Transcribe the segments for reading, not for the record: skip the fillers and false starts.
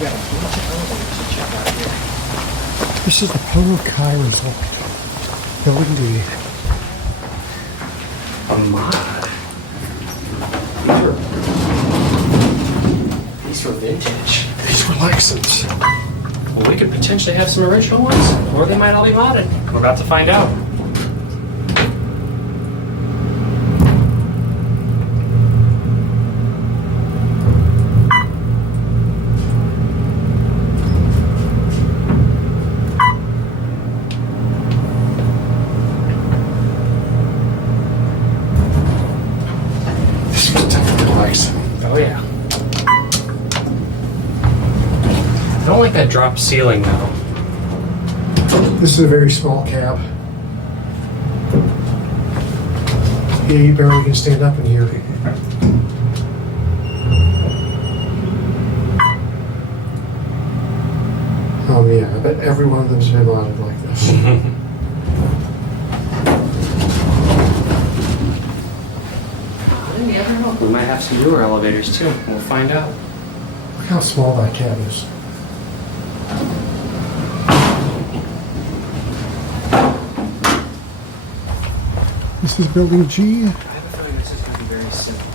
We've got a bunch of elevators to check out here. This is the Pono Kauai resort. Building D. A mod. These were vintage. These were Lexans. Well, we could potentially have some original ones, or they might all be modded. We're about to find out. This was definitely Lexan. Oh yeah. I don't like that drop ceiling though. This is a very small cab. Yeah, you barely can stand up in here. Oh yeah, I bet every one of them's been modded like this. You never know. We might have some newer elevators too. We'll find out. Look how small that cab is. This is building G. I have a feeling this is going to be very simple.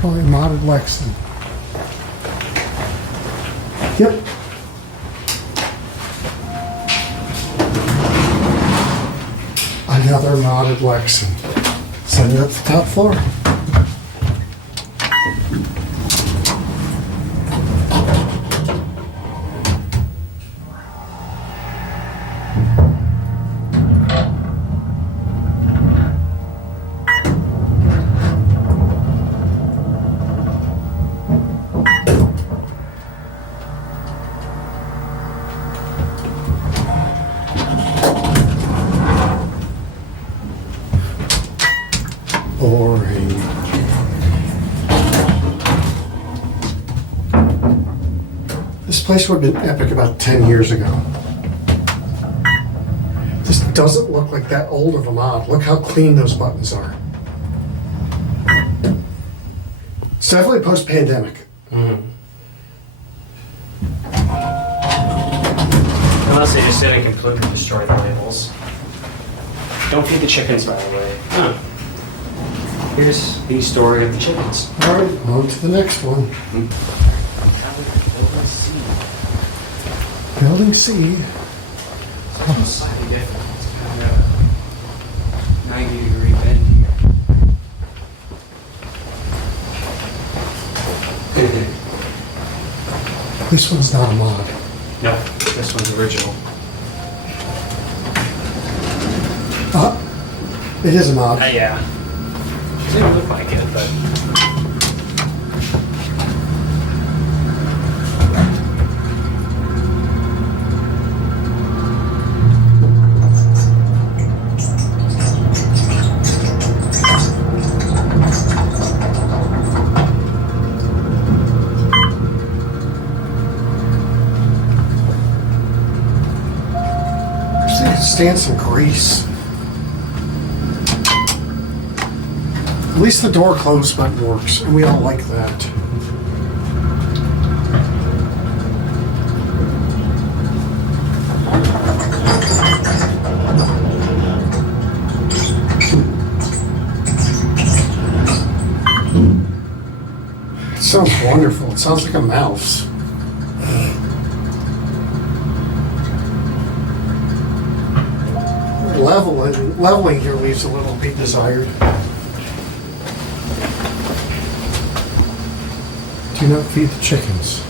Probably a modded Lexan. Yep. Another modded Lexan. Send you up the top floor. Boring. This place would have been epic about 10 years ago. This doesn't look like that old of a mod. Look how clean those buttons are. It's definitely post-pandemic. Unless they just didn't completely destroy the labels. Don't feed the chickens, by the way. Huh. Here's the story of the chickens. All right, on to the next one. Building C. It's slightly different. It's kind of a 90-degree bend here. This one's not a mod. No, this one's original. It is a mod. Yeah. Doesn't look like it, but. Stand some grease. At least the door close button works, and we all like that. It sounds wonderful. It sounds like a mouse. Leveling here leaves a little to be desired. Do not feed the chickens.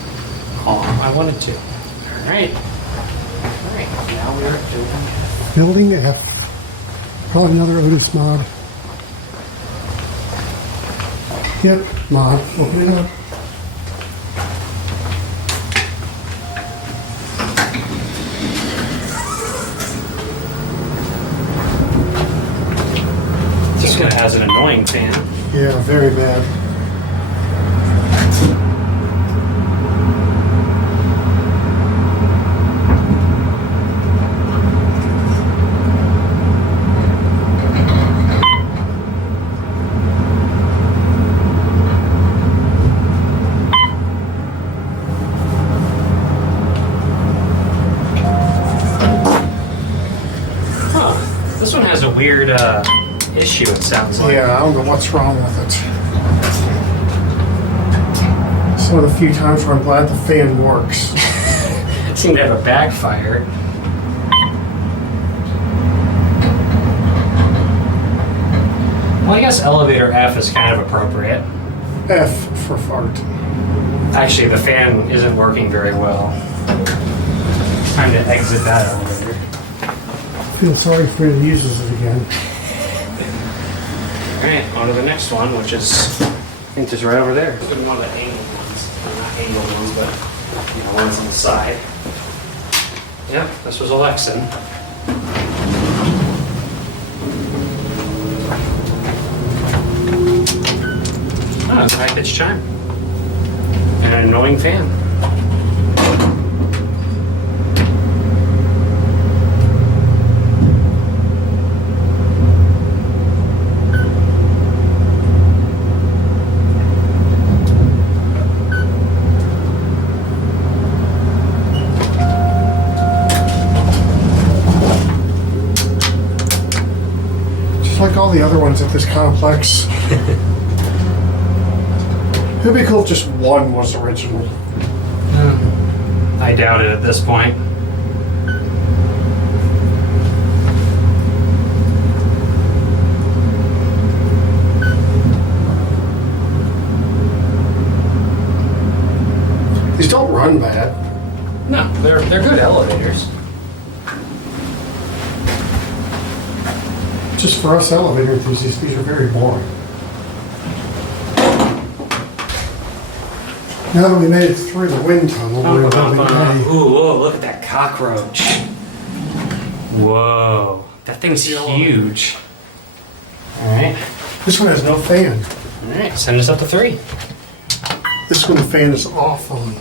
Oh, I wanted to. Alright. Alright, now we're at Building F. Probably another Otis mod. Yep, mod. Open it up. This guy has an annoying fan. Yeah, very bad. weird issue, it sounds like. Yeah, I don't know what's wrong with it. It's one of the few times where I'm glad the fan works. It seemed to have a backfire. Well, I guess elevator F is kind of appropriate. F for fart. Actually, the fan isn't working very well. Time to exit that elevator. Feel sorry for the users it again. Alright, on to the next one, which is, I think just right over there. One of the angled ones. Or not angled ones, but, you know, ones on the side. Yep, this was a Lexan. Oh, it's a high-pitched chime. And an annoying fan. Just like all the other ones at this complex. It'd be cool if just one was original. I doubt it at this point. These don't run bad. No, they're good elevators. Just for us elevator enthusiasts, these are very boring. Now that we made it through the wind tunnel, we're going to be ready. Ooh, whoa, look at that cockroach. Whoa, that thing's huge. Alright. This one has no fan. Alright, send us up to 3. This one, the fan is off on.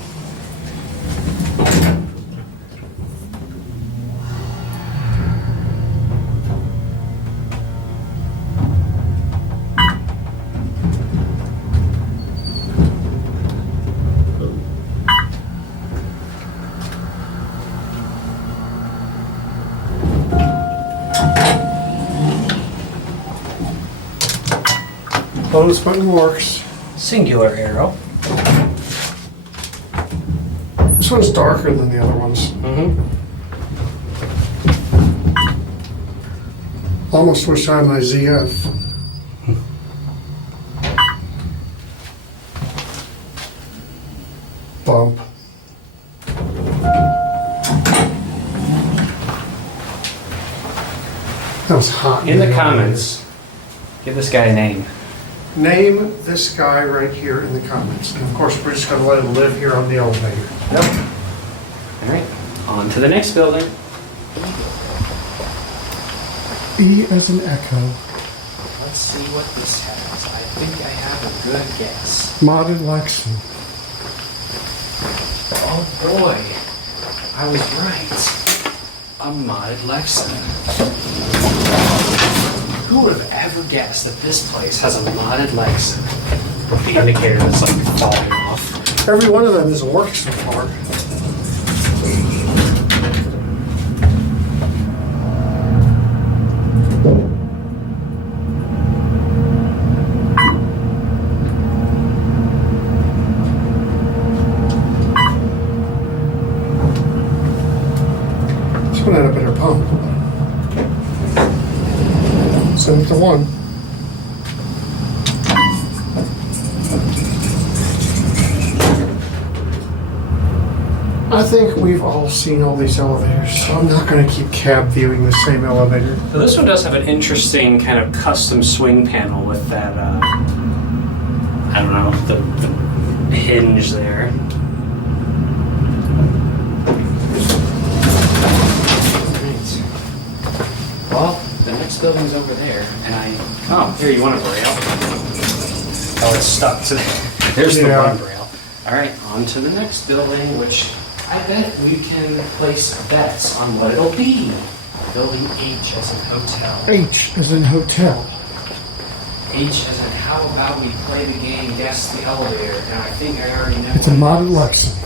Bonus button works. Singular arrow. This one's darker than the other ones. Mm-hmm. Almost wish I had my ZF. Bump. That was hot. In the comments, give this guy a name. Name this guy right here in the comments. And of course, we're just going to let him live here on the elevator. Yep. Alright, on to the next building. E as in echo. Let's see what this has. I think I have a good guess. Modded Lexan. Oh boy, I was right. A modded Lexan. Who would have ever guessed that this place has a modded Lexan? The indicator that's like falling off. Every one of them has worked so far. This one had a better pump. Send it to 1. I think we've all seen all these elevators, so I'm not going to keep cab viewing the same elevator. So this one does have an interesting kind of custom swing panel with that, I don't know, the hinge there. Alright. Well, the next building's over there, and oh, here, you want a braille? Oh, it's stuck to there's the one braille. Alright, on to the next building, which I bet we can place bets on what it'll be. Building H as in hotel. H as in hotel. H as in how about we play the game guess the elevator, and I think I already know. It's a modded Lexan.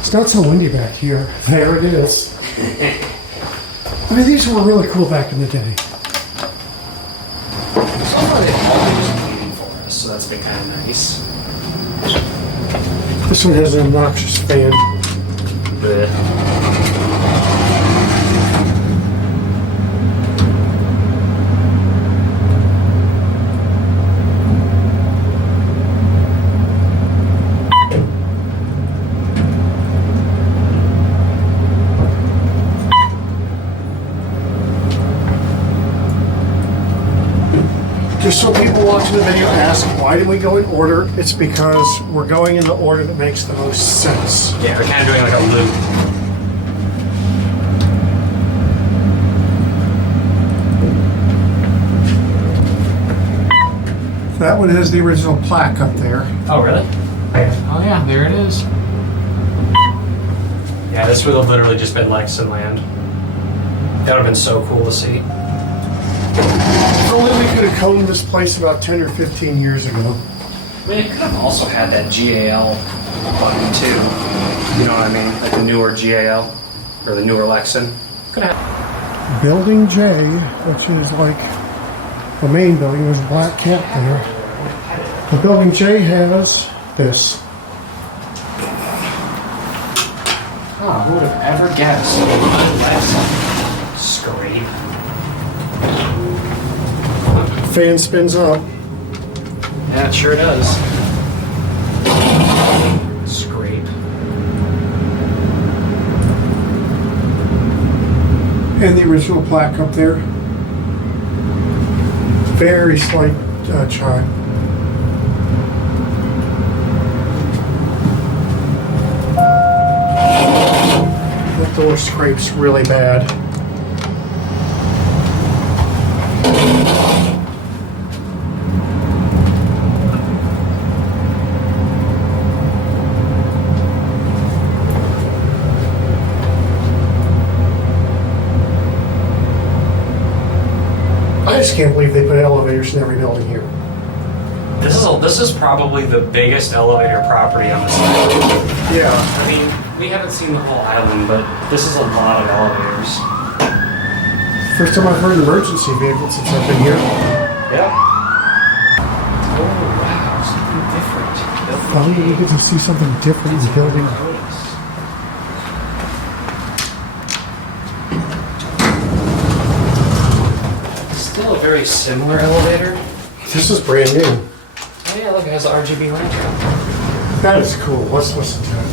It's not so windy back here. There it is. I mean, these were really cool back in the day. So far they've always been cleaning for us, so that's been kind of nice. This one has an obnoxious fan. Blech. Just so people watching the video ask, why did we go in order? It's because we're going in the order that makes the most sense. Yeah, we're kind of doing like a loop. That one has the original plaque up there. Oh, really? Oh, yeah, there it is. Yeah, this would have literally just been Lexan land. That would have been so cool to see. If only we could have combed this place about 10 or 15 years ago. I mean, it could have also had that GAL button too. You know what I mean? Like the newer GAL or the newer Lexan. Could have. Building J, which is like the main building, there's a black cat there. The building J has this. Oh, who would have ever guessed? Scrape. Fan spins up. Yeah, it sure does. Scrape. And the original plaque up there. Very slight chime. That door scrapes really bad. I just can't believe they put elevators in every building here. This is probably the biggest elevator property on the site. Yeah. I mean, we haven't seen the whole island, but this is a lot of elevators. First time I've heard an emergency vehicle since I've been here. Yep. Oh wow, something different. Finally, we get to see something different in the building. Otis. Still a very similar elevator. This is brand new. Oh yeah, look, it has the RGB lantern. That is cool. Let's listen to it.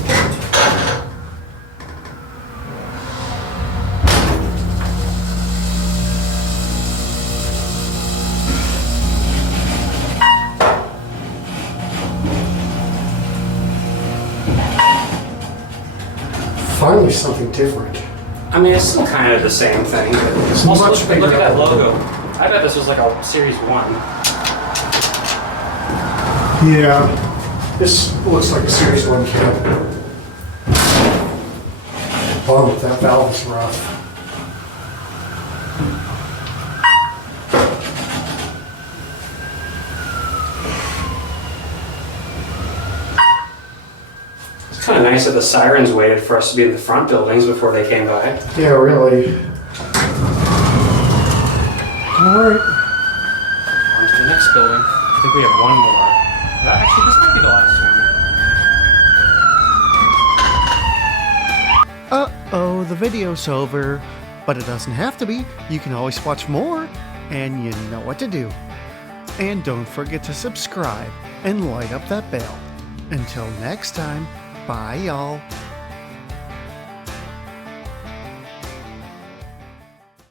Finally, something different. I mean, it's still kind of the same thing. It's Also, much look bigger. at that logo. I bet this was like a Series 1. Yeah, this looks like a Series 1 cab. Oh, that valve is rough. It's kind of nice that the sirens waited for us to be in the front buildings before they came by. Yeah, really. All right. On to the next building. I think we have one more. Actually, this might be the last one. Uh-oh, the video's over. But it doesn't have to be. You can always watch more, and you know what to do. And don't forget to subscribe and light up that bell. Until next time, bye y'all.